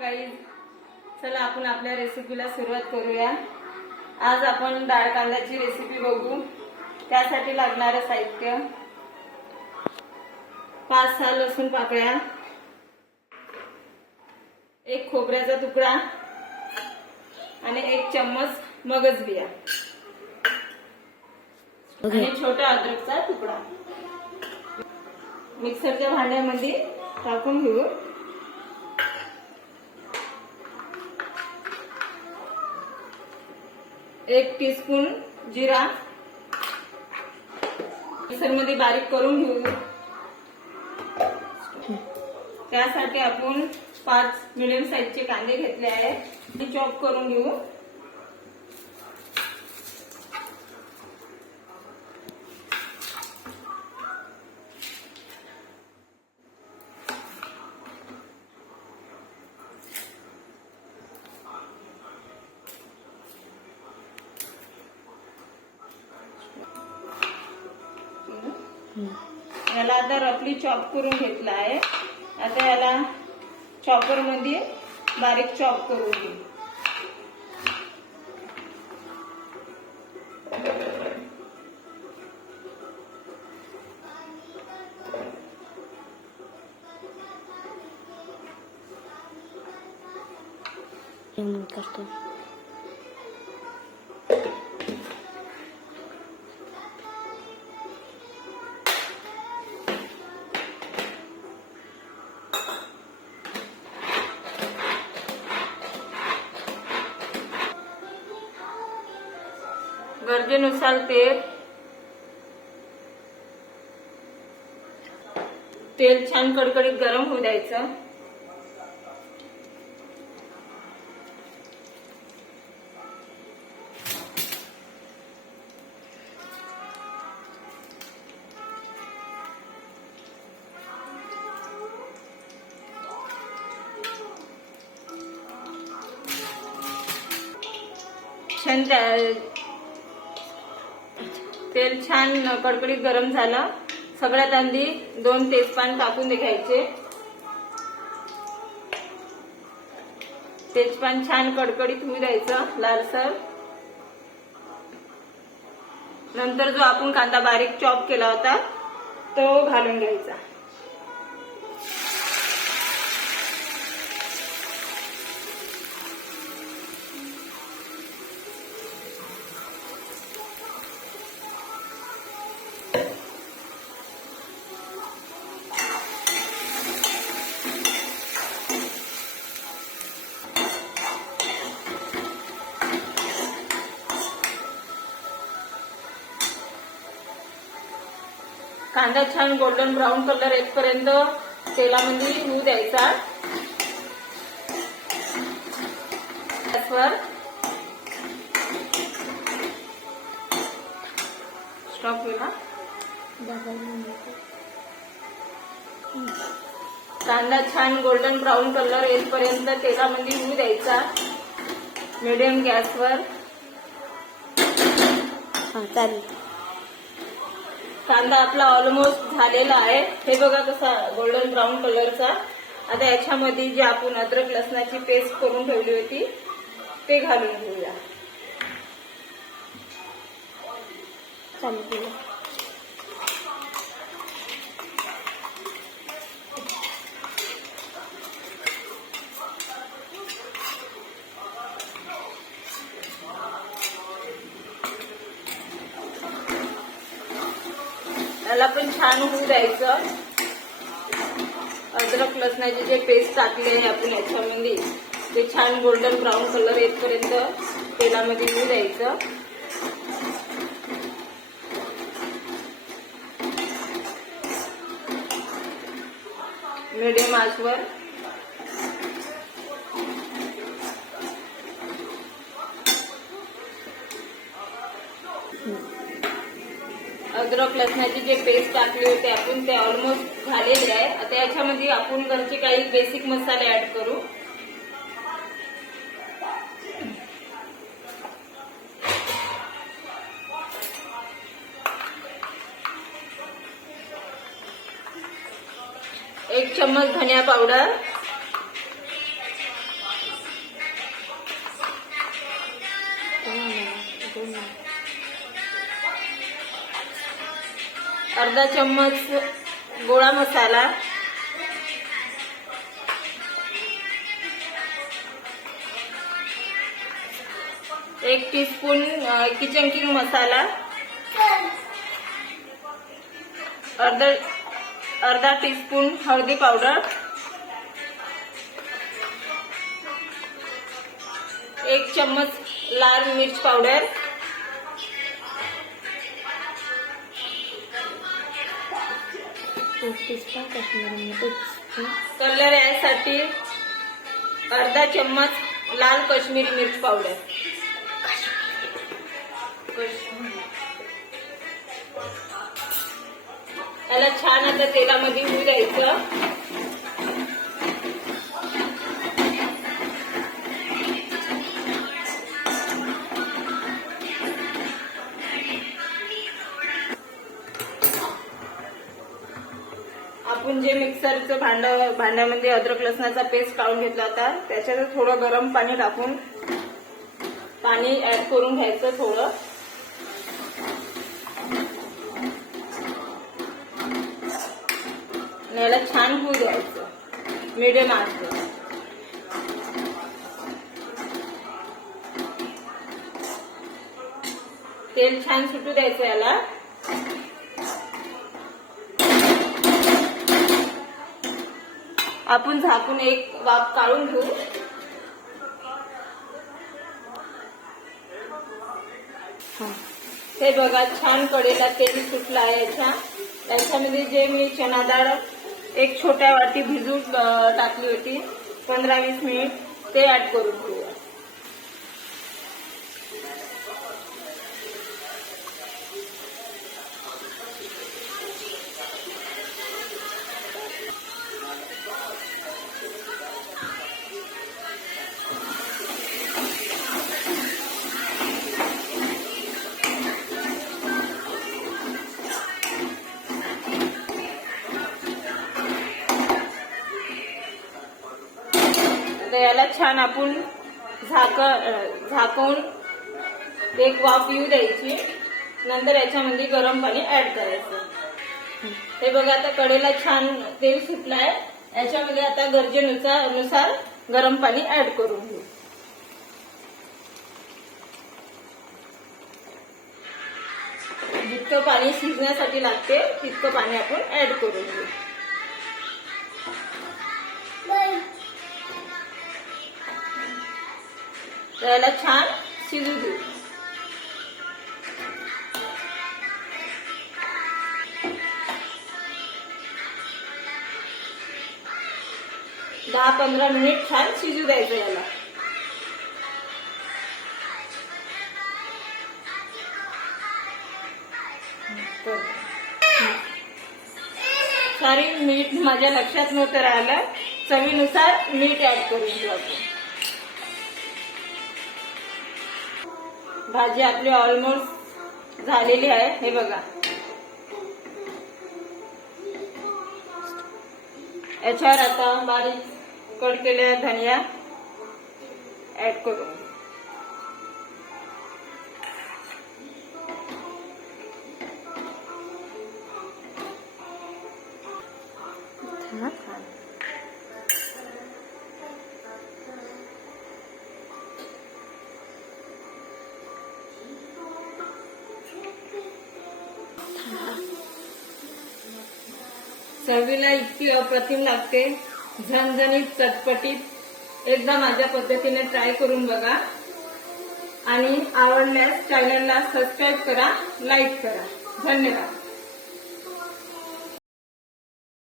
Guys, चला आपण आपल्या रेसिपीला सुरुवात करूया। आज आपण डाळ कांद्याची रेसिपी बघू। त्यासाठी लागणारे साहित्य 5-6 लसूण पाकळ्या, एक खोबऱ्याचा तुकडा आणि 1 चम्मच मगज बिया आणि छोटा अद्रकचा तुकडा मिक्सरच्या भांड्यामध्ये टाकून घेऊ। एक टीस्पून जिरा मिक्सर मध्ये बारीक करून घेऊ। त्यासाठी आपण 5 मीडियम साइजचे कांदे घेतले आहेत, ते चॉप करून घेऊ। याला आता रफली चॉप करून घेतला आहे। आता याला चॉपर मध्ये बारीक चॉप करून घेऊ। करतो गरजेनुसार तेल छान कडकडीत गरम होऊ द्यायचं। तेल छान कडकडीत गरम झालं। सगळ्यात आधी 2 तेजपान टाकून घ्यायचे। तेजपान छान कडकडीत होऊ द्यायचं लालसर। नंतर जो आपण कांदा बारीक चॉप केला होता तो घालून घ्यायचा। कांदा छान गोल्डन ब्राउन कलर येईपर्यंत तेलामध्ये होऊ द्यायचा। गॅसवर स्टॉप केला। कांदा छान गोल्डन ब्राउन कलर येईपर्यंत तेलामध्ये होऊ द्यायचा मीडियम गॅसवर। चालेल। कांदा आपला ऑलमोस्ट झालेला आहे, हे बघा कसा गोल्डन ब्राउन कलरचा। आता याच्यामध्ये जी आपण अद्रक लसणाची पेस्ट करून ठेवली होती ते घालून घेऊया। चालेल। याला पण छान होऊ द्यायचं। अद्रक लसणाची जे पेस्ट टाकली आहे आपण याच्यामध्ये ते छान गोल्डन ब्राउन कलर येईपर्यंत तेलामध्ये होऊ द्यायचं। मीडियम आचवर अद्रक लसणाची जे पेस्ट टाकली होती आपण ते ऑलमोस्ट झालेले आहे। आता याच्यामध्ये आपण घरचे काही बेसिक मसाले ऍड करू। एक चम्मच धनिया पावडर, अर्धा चम्मच गोळा मसाला, 1 टीस्पून किचन किंग मसाला, अर्धा टीस्पून हळदी पावडर, 1 चम्मच लाल मिर्च पावडर, कलर यासाठी अर्धा चम्मच लाल काश्मीरी मिर्च पावडर. याला छान आता तेलामध्ये होऊ द्यायचं. आपण जे मिक्सरचं भांड्यामध्ये अद्रक लसणाचा पेस्ट काढून घेतला होता त्याच्यात थोडं गरम पाणी टाकून पाणी ऍड करून घ्यायचं थोडं. याला छान होऊ द्यायचं मिडियम आचेवर. तेल छान सुटू द्यायचं याला. आपण झाकून एक वाफ काढून घेऊ. हे बघा छान कडेला तेल सुटलं आहे. याच्यामध्ये जे मी चना डाळ 1 छोट्या वाटी भिजून टाकली होती 15-20 मिनिट ते ऍड करून घेऊया. याला छान आपण झाकून एक वाफ येऊ द्यायची. नंतर याच्यामध्ये गरम पाणी ऍड करायचं. हे बघा आता कडेला छान तेल सुटलंय. याच्यामध्ये आता गरजेनुसार गरम पाणी ऍड करून घेऊ. जितकं पाणी शिजण्यासाठी लागते तितकं पाणी आपण ऍड करून घेऊ. याला छान शिजू देऊ. दहा 15 मिनिट छान शिजू द्यायचं याला. सारी मीठ माझ्या लक्षात नव्हतं राहिलं. चवीनुसार मीठ ऍड करून घेऊ आपण. भाजी आपली ऑलमोस्ट झालेली आहे. हे बघा याच्यावर आता बारीक कट केलेला धनिया ऍड करू. चवीला इतकी अप्रतिम लागते, झणझणीत, चटपटीत. एकदा माझ्या पद्धतीने ट्राय करून बघा आणि आवडल्यास चॅनलला सबस्क्राईब करा, लाईक करा. धन्यवाद.